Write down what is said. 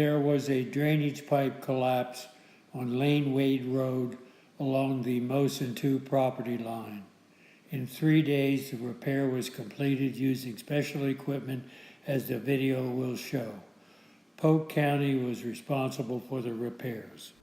There was a drainage pipe collapse on Lane Wade Road along the MOSN II property line. In 3 days, the repair was completed using special equipment, as the video will show. Polk County was responsible for the repairs.